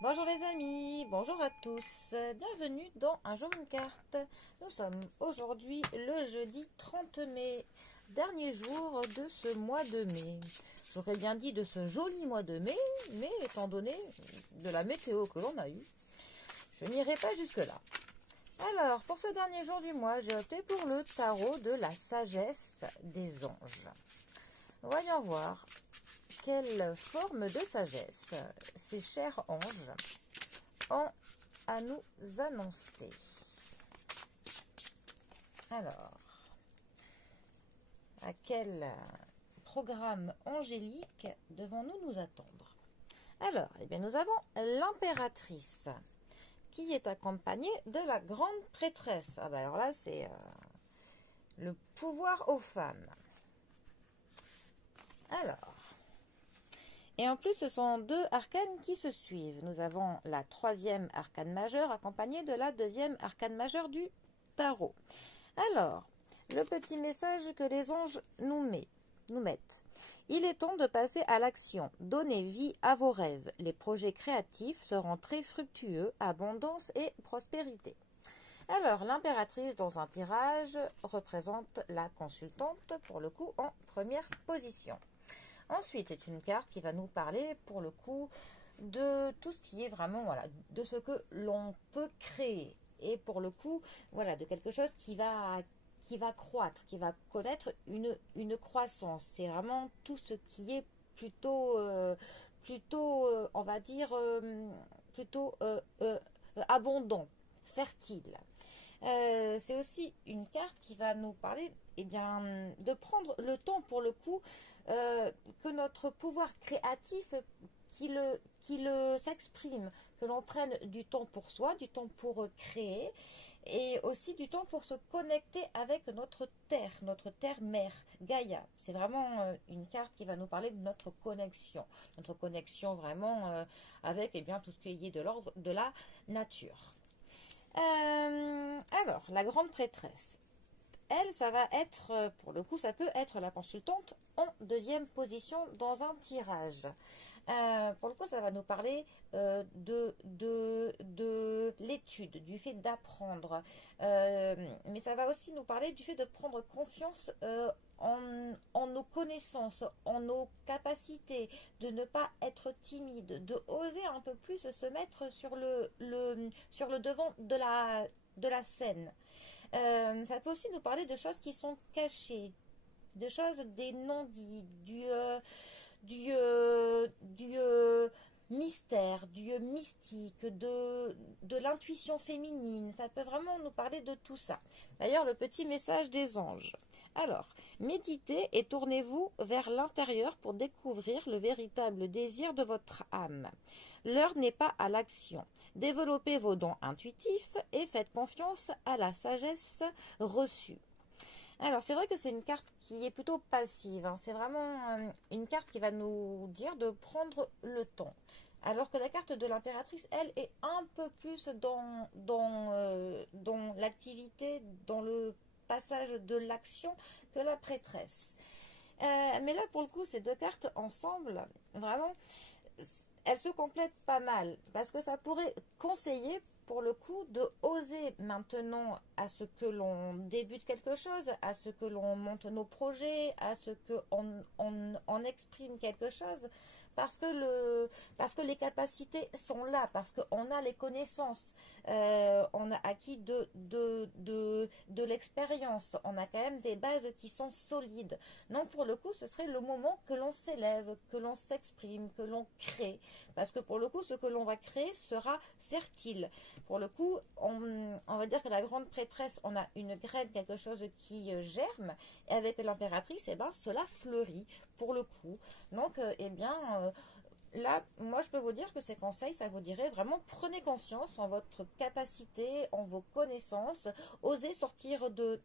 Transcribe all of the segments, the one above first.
Bonjour les amis, bonjour à tous, bienvenue dans Un jour une carte. Nous sommes aujourd'hui le jeudi 30 mai, dernier jour de ce mois de mai. J'aurais bien dit de ce joli mois de mai, mais étant donné de la météo que l'on a eue, je n'irai pas jusque-là. Alors, pour ce dernier jour du mois, j'ai opté pour le tarot de la sagesse des anges. Voyons voir quelle forme de sagesse ces chers anges ont à nous annoncer. Alors, à quel programme angélique devons-nous nous attendre? Alors, eh bien, nous avons l'impératrice qui est accompagnée de la grande prêtresse. Ah ben alors là, c'est le pouvoir aux femmes. Alors, et en plus, ce sont deux arcanes qui se suivent. Nous avons la troisième arcane majeure accompagnée de la deuxième arcane majeure du tarot. Alors, le petit message que les anges nous mettent. Il est temps de passer à l'action. Donnez vie à vos rêves. Les projets créatifs seront très fructueux, abondance et prospérité. Alors, l'impératrice dans un tirage représente la consultante, pour le coup, en première position. Ensuite, c'est une carte qui va nous parler, pour le coup, de tout ce qui est vraiment, voilà, de ce que l'on peut créer. Et pour le coup, voilà, de quelque chose qui va croître, qui va connaître une croissance. C'est vraiment tout ce qui est plutôt, on va dire, abondant, fertile. C'est aussi une carte qui va nous parler de prendre le temps pour le coup que notre pouvoir créatif qu'il s'exprime, que l'on prenne du temps pour soi, du temps pour créer et aussi du temps pour se connecter avec notre terre mère, Gaïa. C'est vraiment une carte qui va nous parler de notre connexion vraiment avec tout ce qui est de l'ordre de la nature. Alors, la grande prêtresse, elle, ça va être, pour le coup, ça peut être la consultante en deuxième position dans un tirage. Pour le coup, ça va nous parler de l'étude, du fait d'apprendre. Mais ça va aussi nous parler du fait de prendre confiance en nos connaissances, en nos capacités, de ne pas être timide, de oser un peu plus se mettre sur le devant de la scène. Ça peut aussi nous parler de choses qui sont cachées, de choses des non-dits, du mystère, du mystique, de l'intuition féminine. Ça peut vraiment nous parler de tout ça. D'ailleurs, le petit message des anges. Alors, méditez et tournez-vous vers l'intérieur pour découvrir le véritable désir de votre âme. L'heure n'est pas à l'action. Développez vos dons intuitifs et faites confiance à la sagesse reçue. Alors, c'est vrai que c'est une carte qui est plutôt passive. Hein. C'est vraiment une carte qui va nous dire de prendre le temps. Alors que la carte de l'impératrice, elle, est un peu plus dans l'activité, dans le passage de l'action que la prêtresse. Mais là, pour le coup, ces deux cartes ensemble, vraiment, elles se complètent pas mal. Parce que ça pourrait conseiller pour le coup, de oser maintenant à ce que l'on débute quelque chose, à ce que l'on monte nos projets, à ce qu'on exprime quelque chose, parce que les capacités sont là, parce qu'on a les connaissances, on a acquis de l'expérience, on a quand même des bases qui sont solides. Donc pour le coup, ce serait le moment que l'on s'élève, que l'on s'exprime, que l'on crée, parce que pour le coup, ce que l'on va créer sera fertile. Pour le coup, on va dire que la grande prêtresse, on a une graine, quelque chose qui germe, et avec l'impératrice, cela fleurit pour le coup. Donc, là, moi, je peux vous dire que ces conseils, ça vous dirait vraiment, prenez conscience en votre capacité, en vos connaissances, osez sortir de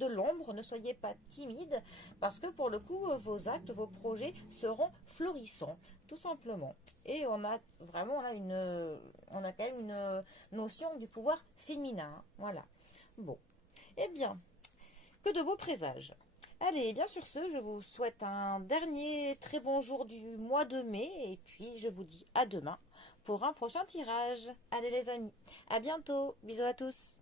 l'ombre, ne soyez pas timide, parce que pour le coup, vos actes, vos projets seront florissants, tout simplement. Et on a quand même une notion du pouvoir féminin, voilà. Bon, eh bien, que de beaux présages. Allez, bien sur ce, je vous souhaite un dernier très bon jour du mois de mai et puis je vous dis à demain pour un prochain tirage. Allez les amis, à bientôt, bisous à tous.